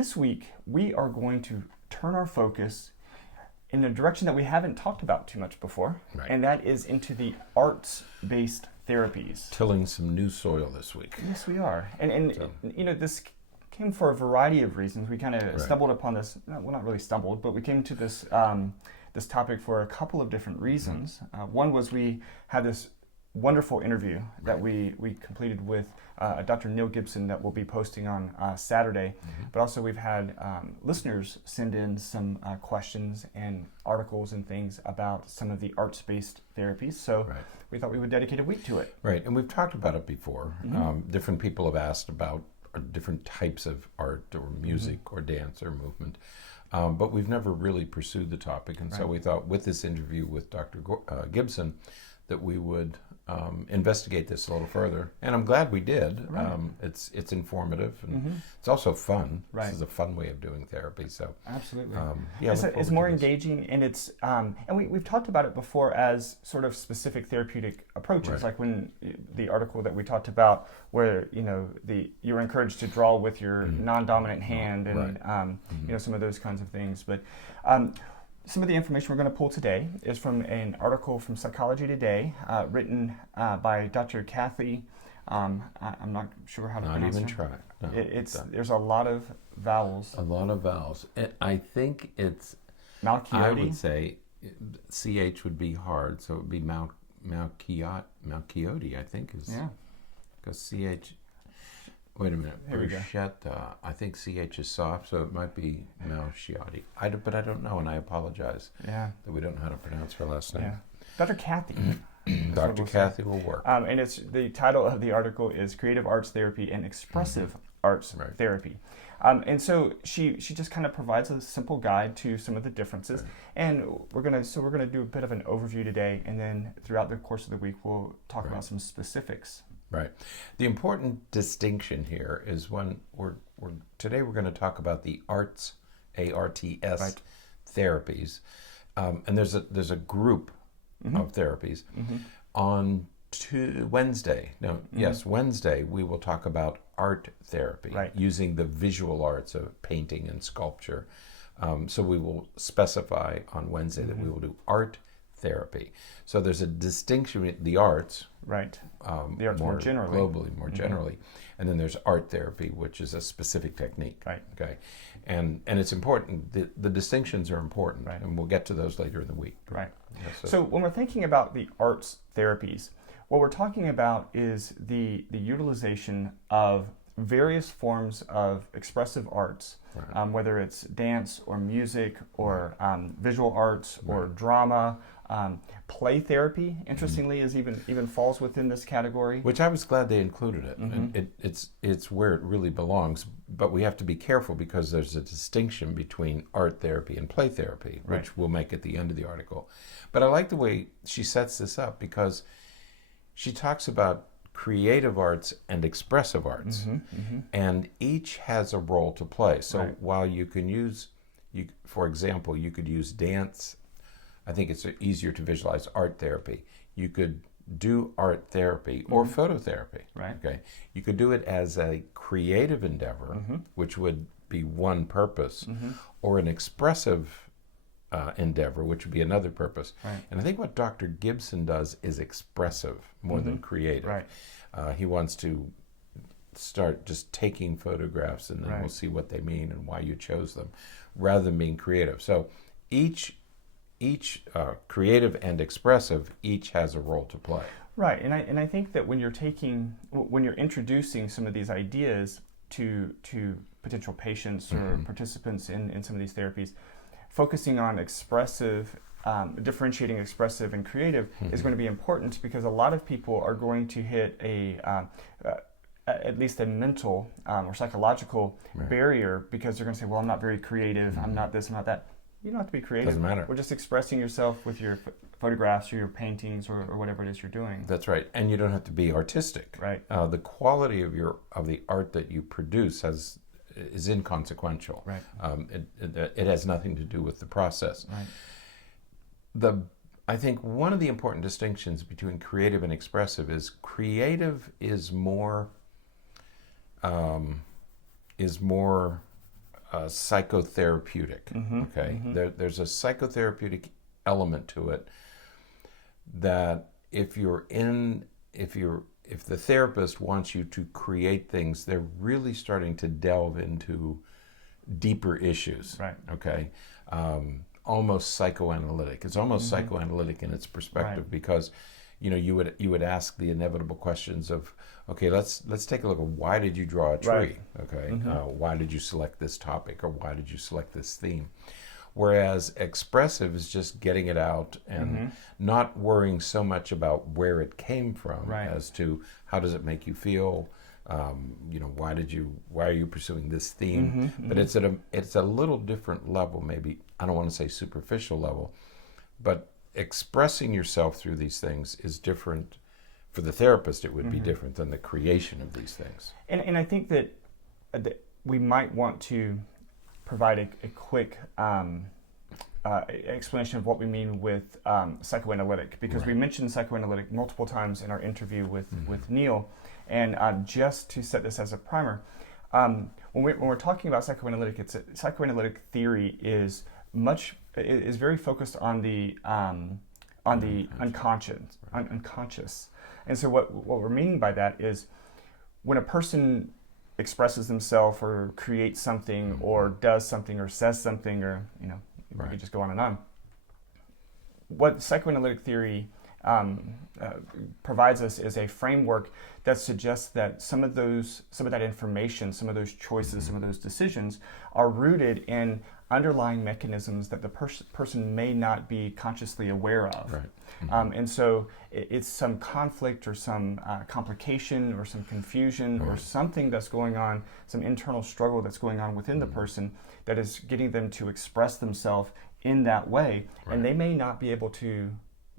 This week, we are going to turn our focus in a direction that we haven't talked about too much before, and that is into the arts-based therapies. Tilling some new soil this week. Yes, we are. And you know, this came for a variety of reasons. We kind of stumbled upon this, well, not really stumbled, but we came to this this topic for a couple of different reasons. One was we had this wonderful interview that we completed with Dr. Neil Gibson that we'll be posting on Saturday. But also we've had listeners send in some questions and articles and things about some of the arts-based therapies. So we thought we would dedicate a week to it. Right, and we've talked about it before. Different people have asked about different types of art or music or dance or movement. But we've never really pursued the topic. And so we thought with this interview with Dr. Gibson that we would investigate this a little further, and I'm glad we did. It's informative, and it's also fun. This is a fun way of doing therapy. So absolutely, it's more engaging, and it's and we've talked about it before as sort of specific therapeutic approaches, like when the article that we talked about, where you were encouraged to draw with your non-dominant hand, and you know, some of those kinds of things, but. Some of the information we're going to pull today is from an article from Psychology Today, written by Dr. Kathy. I'm not sure how to pronounce it. Not even try. No, there's a lot of vowels. A lot of vowels. I think it's Malchiotti. I would say CH would be hard, so it would be Malchiotti, I think is. Yeah. Because CH. Wait a minute. Bruschetta. I think CH is soft, so it might be Malchiotti. But I don't know, and I apologize that we don't know how to pronounce her last name. Yeah. Dr. Kathy. Dr. Kathy will work. And it's the title of the article is Creative Arts Therapy and Expressive Arts Therapy. And so she just kind of provides a simple guide to some of the differences. And we're gonna do a bit of an overview today, and then throughout the course of the week we'll talk about some specifics. Right. The important distinction here is when today we're going to talk about the arts, ARTS therapies, and there's a group of therapies. On Wednesday we will talk about art therapy using the visual arts of painting and sculpture. So we will specify on Wednesday that we will do art therapy. So there's a distinction with the arts, the arts more generally, globally, more generally, and then there's art therapy, which is a specific technique. Okay, and it's important. The distinctions are important, and we'll get to those later in the week. So when we're thinking about the arts therapies, what we're talking about is the utilization of various forms of expressive arts, whether it's dance or music or visual arts or drama. Play therapy, interestingly, is even falls within this category. Which I was glad they included it. It's where it really belongs, but we have to be careful because there's a distinction between art therapy and play therapy, which we'll make at the end of the article. But I like the way she sets this up because she talks about creative arts and expressive arts, and each has a role to play. So while you can use, for example, you could use dance. I think it's easier to visualize art therapy. You could do art therapy or phototherapy. Okay, you could do it as a creative endeavor, which would be one purpose, or an expressive endeavor, which would be another purpose. And I think what Dr. Gibson does is expressive more than creative. He wants to start just taking photographs, and then we'll see what they mean and why you chose them, rather than being creative. So each creative and expressive, each has a role to play. And I think that when you're introducing some of these ideas to potential patients or participants in some of these therapies, focusing on expressive, differentiating expressive and creative is going to be important, because a lot of people are going to hit at least a mental or psychological barrier, because they're going to say, well, I'm not very creative, I'm not this, I'm not that. You don't have to be creative. Doesn't matter. We're just expressing yourself with your photographs or your paintings or whatever it is you're doing. That's right, and you don't have to be artistic. The quality of the art that you produce is inconsequential. It has nothing to do with the process. I think one of the important distinctions between creative and expressive is creative is more psychotherapeutic. Okay, there's a psychotherapeutic element to it that if the therapist wants you to create things, they're really starting to delve into deeper issues. Right. Okay. Almost psychoanalytic. It's almost psychoanalytic in its perspective, because you would ask the inevitable questions of, okay, let's take a look at, why did you draw a tree? Right. Okay. Why did you select this topic, or why did you select this theme? Whereas expressive is just getting it out and not worrying so much about where it came from, as to how does it make you feel. Why are you pursuing this theme? But it's a little different level, maybe. I don't want to say superficial level, but expressing yourself through these things is different. For the therapist, it would be different than the creation of these things. And I think that we might want to provide a quick explanation of what we mean with psychoanalytic, because we mentioned psychoanalytic multiple times in our interview with Neil. And just to set this as a primer, when we're talking about psychoanalytic, psychoanalytic theory is very focused on the unconscious. And so what we're meaning by that is, when a person expresses themselves or creates something or does something or says something, or we could just go on and on. What psychoanalytic theory provides us is a framework that suggests that some of that information, some of those choices, some of those decisions are rooted in underlying mechanisms that the person may not be consciously aware of. Right. And so it's some conflict or some complication or some confusion or something that's going on, some internal struggle that's going on within the person that is getting them to express themselves in that way. And they may not be able to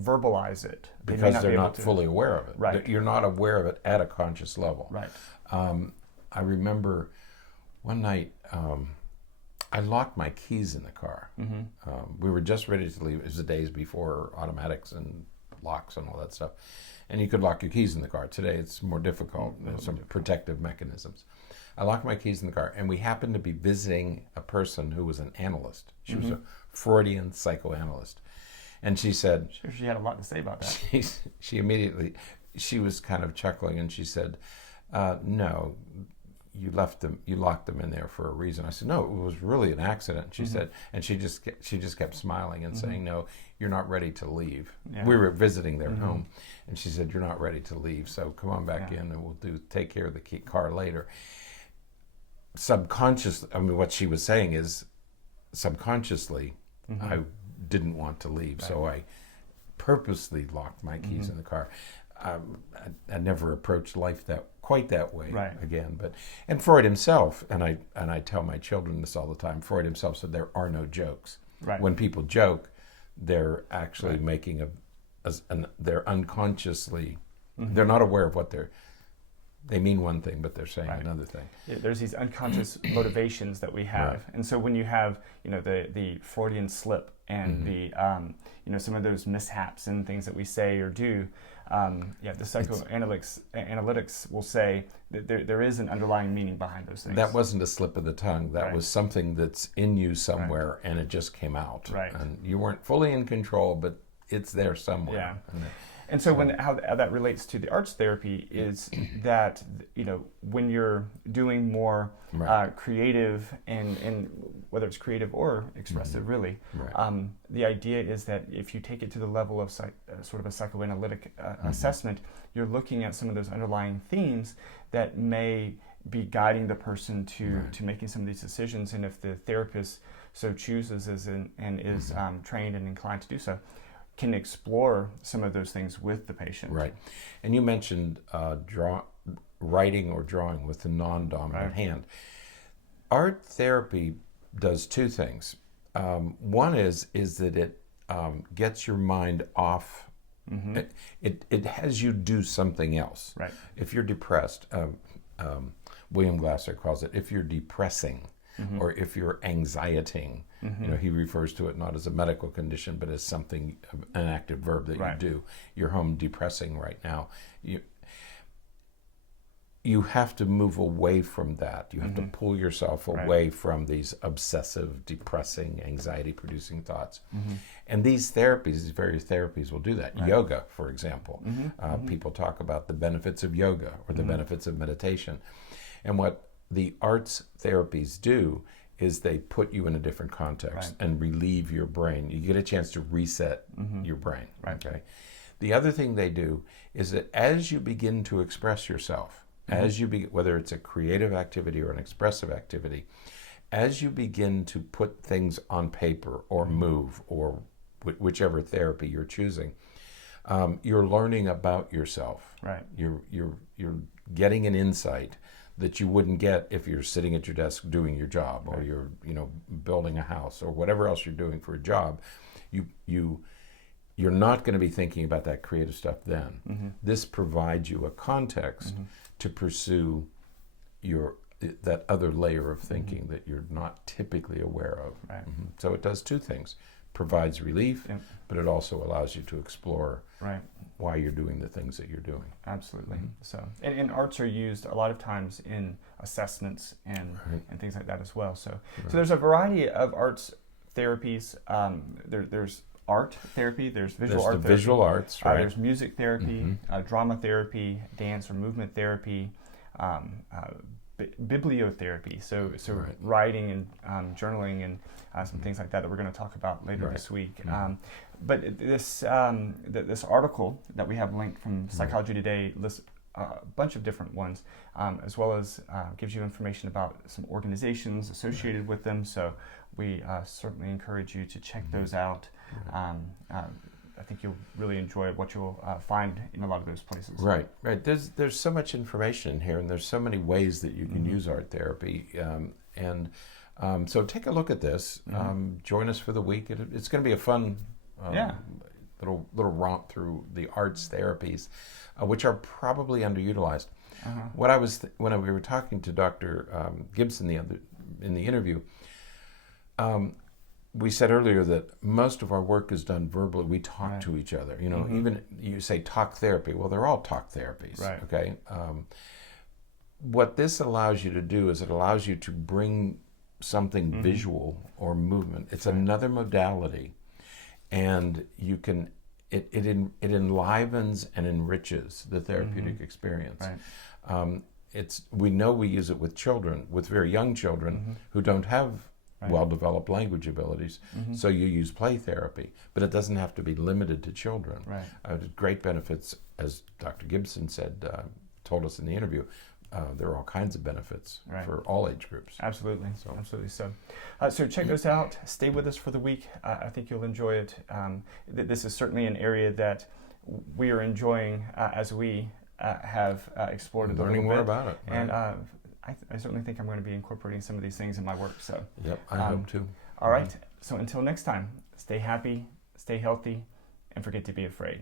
verbalize it. Because they're not fully aware of it. Right. You're not aware of it at a conscious level. Right. I remember one night, I locked my keys in the car. We were just ready to leave. It was the days before automatics and locks and all that stuff. And you could lock your keys in the car. Today it's more difficult. There's some protective mechanisms. I locked my keys in the car, and we happened to be visiting a person who was an analyst. She was a Freudian psychoanalyst. And she said... Sure, she had a lot to say about that. She was kind of chuckling, and she said, no, you locked them in there for a reason. I said, no, it was really an accident. She said, and she just kept smiling and saying, no, you're not ready to leave. Yeah. We were visiting their home, and she said, you're not ready to leave, so come on back in, and we'll take care of the car later. Subconsciously, I mean, what she was saying is, subconsciously, I didn't want to leave, so I purposely locked my keys in the car. I never approached life quite that way again. And Freud himself, and I tell my children this all the time, Freud himself said there are no jokes. Right. When people joke, they're actually making they're unconsciously, they're not aware of what they mean one thing, but they're saying another thing. Yeah, there's these unconscious motivations that we have, and so when you have the Freudian slip and the some of those mishaps and things that we say or do, the psychoanalytics will say that there is an underlying meaning behind those things. That wasn't a slip of the tongue. That was something that's in you somewhere, and it just came out. Right. And you weren't fully in control, but it's there somewhere. Yeah. And so how that relates to the arts therapy is that when you're doing more creative and whether it's creative or expressive, really, the idea is that if you take it to the level of sort of a psychoanalytic assessment, you're looking at some of those underlying themes that may be guiding the person to making some of these decisions. And if the therapist so chooses and is trained and inclined to do so, can explore some of those things with the patient. Right. And you mentioned writing or drawing with the non-dominant hand. Art therapy does two things. One is that it gets your mind off. It has you do something else. Right. If you're depressed, William Glasser calls it, if you're depressing, or if you're anxietying, he refers to it not as a medical condition, but as something, an active verb that you do. You're home depressing right now. you have to move away from that. You have to pull yourself away from these obsessive, depressing, anxiety-producing thoughts. And these therapies, these various therapies will do that. Yoga, for example. People talk about the benefits of yoga or the benefits of meditation. And what the arts therapies do is they put you in a different context and relieve your brain. You get a chance to reset your brain. Okay. The other thing they do is that as you begin to express yourself, as you whether it's a creative activity or an expressive activity, as you begin to put things on paper or move or whichever therapy you're choosing, you're learning about yourself. You're getting an insight that you wouldn't get if you're sitting at your desk doing your job, or you're building a house, or whatever else you're doing for a job. You're not going to be thinking about that creative stuff then. This provides you a context to pursue that other layer of thinking that you're not typically aware of. So it does two things. Provides relief, but it also allows you to explore why you're doing the things that you're doing. Absolutely. So, and arts are used a lot of times in assessments and things like that as well. So there's a variety of arts therapies. There's art therapy, there's visual art therapy. Visual arts, there's music therapy, drama therapy, dance or movement therapy, bibliotherapy, so writing and journaling and some things like that we're going to talk about later this week. But this article that we have linked from Psychology Today lists a bunch of different ones, as well as gives you information about some organizations associated with them. So we certainly encourage you to check those out. I think you'll really enjoy what you'll find in a lot of those places. Right. There's so much information in here, and there's so many ways that you can use art therapy. So take a look at this. Join us for the week. It's going to be a fun little romp through the arts therapies, which are probably underutilized. When we were talking to Dr. Gibson in the interview, we said earlier that most of our work is done verbally. We talk to each other. Even you say talk therapy. Well, they're all talk therapies. Okay. What this allows you to do is it allows you to bring something visual or movement. It's another modality, and you can. It enlivens and enriches the therapeutic experience. We know we use it with children, with very young children who don't have well-developed language abilities, so you use play therapy, but it doesn't have to be limited to children. Great benefits, as Dr. Gibson told us in the interview. There are all kinds of benefits for all age groups. Absolutely. So check those out. Stay with us for the week. I think you'll enjoy it. This is certainly an area that we are enjoying as we have explored it a little bit. Learning more about it. And I certainly think I'm going to be incorporating some of these things in my work. So I hope to. All right. So until next time, stay happy, stay healthy, and forget to be afraid.